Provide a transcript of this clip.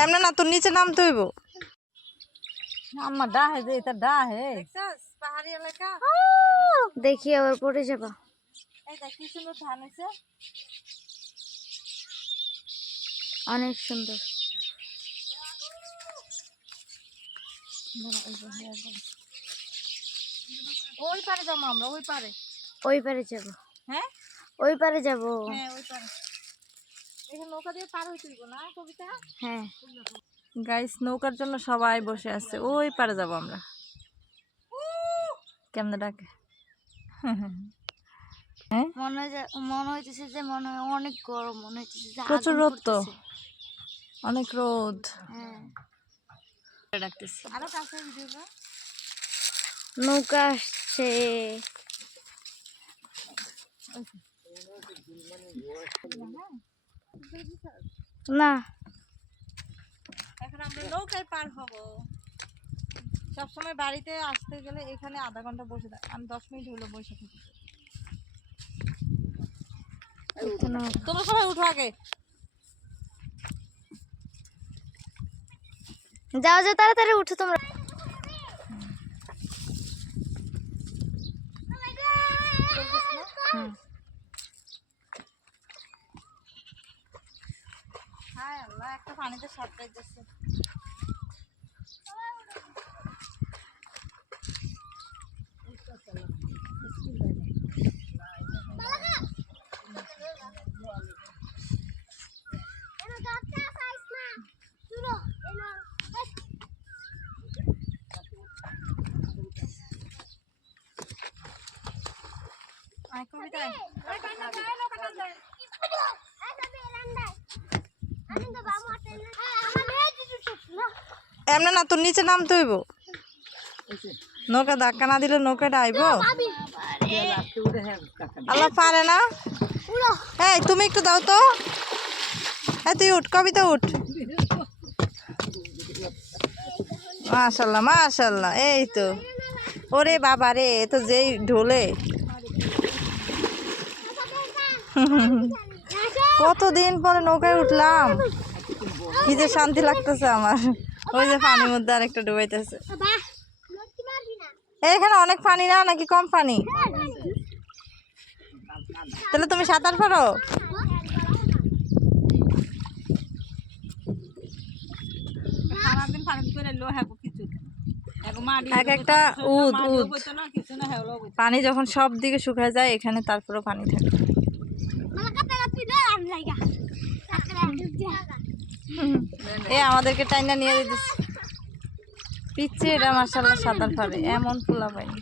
এমনি না, তোর নিচে নামতে হইব। আমার ডাহে যে এটা ডাহে পাহাড়ি এলাকা, দেখি আবার পড়ে যাবা। এই দেখ কি সুন্দর ধান হয়েছে, অনেক সুন্দর। ওই পারে যাবো আমরা, ওই পারে। ওই পারে যাবো। হ্যাঁ ওই পারে যাবো। হ্যাঁ ওই পারে। এখানে নৌকা দিয়ে পার হইতে হইব না কবিতা? হ্যাঁ গাইস, নৌকার জন্য সবাই বসে আছে, ওই পারে যাবো আমরা। কেমনে ডাকে? হ্যাঁ মনে হইতেছে যে অনেক গরম, মনে হইতেছে যে প্রচুর আগুন রোদ তো, পড়তেছে। অনেক রোদ। হ্যাঁ ডাকতেছি আরো কাছে ভিডিওটা। নৌকা আসছে না। এখন আমরা নৌকায় পার হব। সবসময় বাড়িতে আসতে গেলে এখানে আধা ঘন্টা বসে থাকি, আমি 10 মিনিট হলো বসে থাকি। তোমরা সবাই উঠো আগে। যাও যাও তাড়াতাড়ি উঠো তোমরা। হায় আল্লাহ, একটা পানিতে সাঁতরাই যাচ্ছে। এমনি না, তোর নিচে নামতে হইব। নৌকা ধাক্কা না দিলে নৌকাটা আইব। আল্লাহ পারে না। এই তুমি একটু দাও তো। হ্যাঁ তুই উঠ, কবিতা উঠ। মাশাল্লাহ মাশাল্লাহ, এই তো। ওরে বাবা রে, এ তো যেই ঢোলে। কতদিন পরে নৌকায় উঠলাম, কি যে শান্তি লাগতেছে আমার। ওই যে পানির মধ্যে আরেকটা ডুবাইতেছে। এখানে অনেক পানি না, নাকি কম পানি? তাহলে তুমি সাঁতার পারো? এক একটা পানি যখন সব দিকে শুকায় যায়, এখানে তারপরে পানি থাকে। এ আমাদেরকে টাইনা নিয়ে দিতেছে পিচ্ছে। এটা মাশাআল্লাহ সাঁতার পারে, এমন পোলা পাইনি।